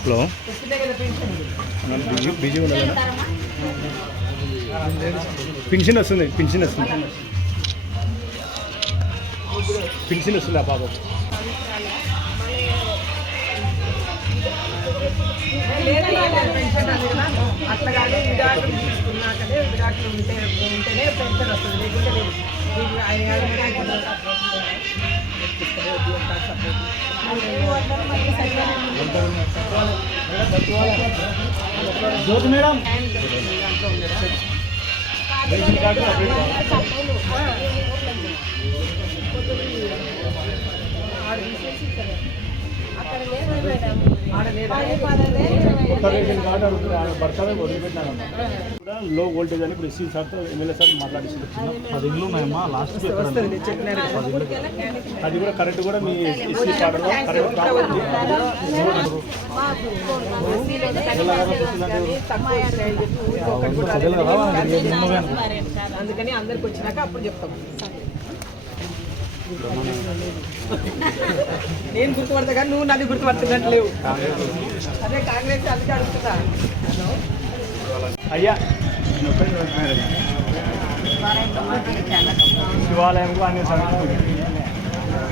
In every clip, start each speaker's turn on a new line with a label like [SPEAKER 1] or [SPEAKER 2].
[SPEAKER 1] Hello. Busy busy ఉండాలి పింఛన్ వస్తుంది పింఛన్ వస్తుంది. పింఛన్ వస్తుంది ఆ బాబు?
[SPEAKER 2] అట్లా కానీ విడాకులు తీసుకున్నాకనే విడాకులు ఉంటే ఉంటేనే పెన్షన్ వస్తుంది లేకుంటే లేదు. మీకు ఆయన కాదు మీరు
[SPEAKER 1] జ్యోతి మేడం కొత్త రేషన్ కార్డు అడుగుతుంది ఆయన భర్తనే వదిలిపెట్టినారమ్మా కూడా లో వోల్టేజ్ అని ఇప్పుడు ఎస్సీ సార్తో ఎమ్మెల్యే సార్ మాట్లాడేసి పది ఇల్లు ఉన్నాయమ్మా లాస్ట్
[SPEAKER 2] వస్తుంది చెప్పినారు
[SPEAKER 1] అది కూడా కరెంట్ కూడా మీ ఎస్సీ కార్డులో కరెంట్ కావాలి
[SPEAKER 2] అందుకని అందరికి వచ్చినాక అప్పుడు చెప్తాం. నేను గుర్తుపడతా కానీ నువ్వు నన్ను గుర్తుపడుతున్నట్టు లేవు అదే కాంగ్రెస్ అందుకే అడుగుతున్నా.
[SPEAKER 1] అయ్యా శివాలయం అన్ని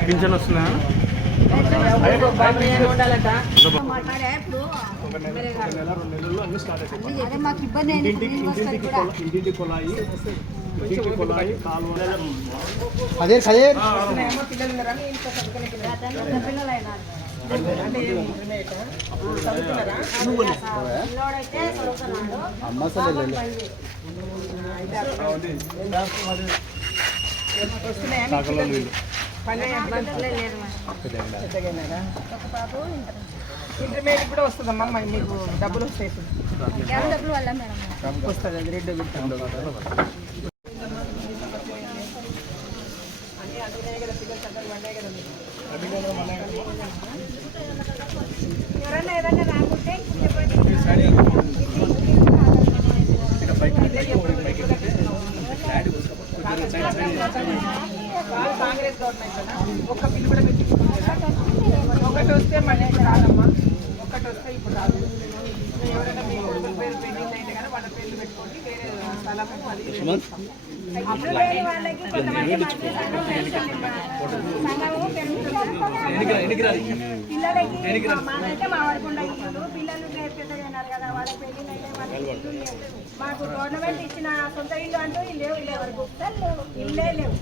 [SPEAKER 1] పింఛన్ కొల- ఇంటింటి కొలాయి.
[SPEAKER 3] అదే అదే
[SPEAKER 2] వస్తున్నాయేమో పిల్లలు ఉన్నారా మీ ఇంట్లో చదువుకునే పిల్లలు?
[SPEAKER 4] పిల్లలైనా
[SPEAKER 2] అంటే ఏం ఉన్నాయట? చదువుతున్నారా
[SPEAKER 4] పిల్లోడైతే చదువుతున్నాడు
[SPEAKER 2] వస్తున్నాయా మీ
[SPEAKER 1] శాఖలో
[SPEAKER 2] పిల్లలు?
[SPEAKER 1] వీళ్ళు
[SPEAKER 2] పని ఎట్లా?
[SPEAKER 4] లేదు
[SPEAKER 2] పెద్దగైనారా? ఇంటర్మీడియట్ కూడా వస్తుందమ్మా మరి మీకు డబ్బులు వస్తాయి వస్తుంది అది రెండో విడత అన్నీ అందులోనే కదా పిల్లలు చక్కగా పడినాయి కదా మీకు.
[SPEAKER 4] ఎవరైనా ఏదైనా రాకుంటే
[SPEAKER 2] కాదు కాంగ్రెస్ గవర్నమెంట్ కదా ఒక్క బిల్లు కూడా పెట్టించుకుంటారా ఒకటి వస్తే మళ్ళీ ఇప్పుడు రాదమ్మా. ఒకటి వస్తే ఇప్పుడు రాదు. ఎవరైనా మీ కొడుకుల పేరు పెండింగ్ అయితే కానీ వాళ్ళ పేర్లు పెట్టుకోండి. వేరే
[SPEAKER 4] పిల్లలకి మాకైతే మా వరకు పిల్లలు రేపు కదా వాళ్ళకి పెళ్ళిళ్ళు మాకు గవర్నమెంట్ ఇచ్చిన సొంత ఇల్లు అంటూ ఇల్లు లేవు ఇల్లే వరకు ఇల్లే లేవు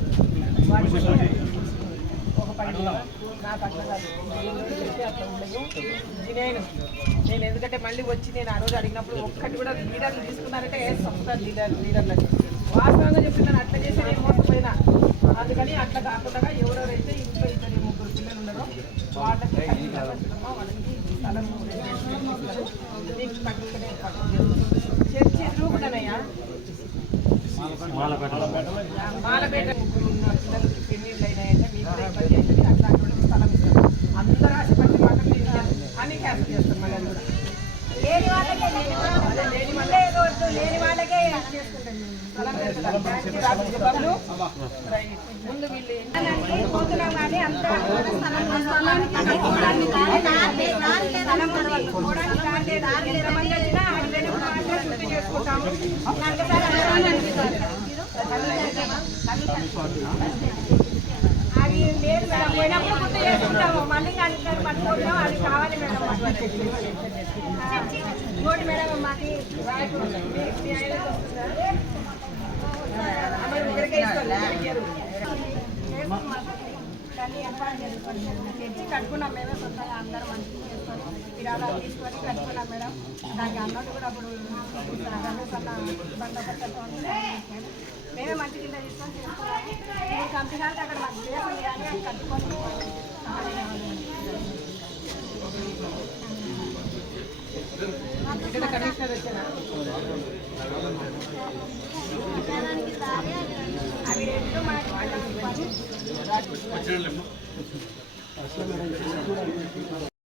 [SPEAKER 2] ఒక పని నాకు అట్లా కాదు నేను నేను ఎందుకంటే మళ్ళీ వచ్చి నేను ఆ రోజు అడిగినప్పుడు ఒక్కటి కూడా లీడర్లు తీసుకున్నారంటే సంస్థ లీడర్ లీడర్లు వాస్తవంగా చెప్తున్నాను అట్లా చేసి నేను మోసపోయినా. అందుకని అట్లా కాకుండా ఎవరెవరైతే ఇంట్లో ఇద్దరు ముగ్గురు పిల్లలు ఉన్నారో వాళ్ళకి
[SPEAKER 4] లేని వాళ్ళకే
[SPEAKER 2] ముందు వీళ్ళు
[SPEAKER 4] పోతున్నాం కానీ అంత చేసుకుంటాము. నలుగురు అందరూ అనిపిస్తారు. అది లేదు మేడం పోయినప్పుడు గుర్తు చేసుకుంటాము. మళ్ళీ అందరు పట్టుకుంటాం. అది కావాలి మేడం మాకు. ఇంకోటి మేడం మాది
[SPEAKER 2] మీ
[SPEAKER 4] ఏర్పాటు చేసుకొని తెచ్చి కట్టుకున్నాం మేమే సొంతంగా అందరం మంచిగా చేసుకొని విరాళాలు తీసుకొని కట్టుకున్నాం మేడం. దానికి అన్నట్టు కూడా అప్పుడు బందోబస్తుతో మేమే మంచి కింద తీసుకొని చేసుకున్నాము ఇప్పుడు కంపెనీ అక్కడ మాకు ప్లేస్ ఉంది కానీ అది కట్టుకొని
[SPEAKER 2] ఇక్కడ కమిషనర్ వచ్చారా?
[SPEAKER 4] అవి రెండు మనకి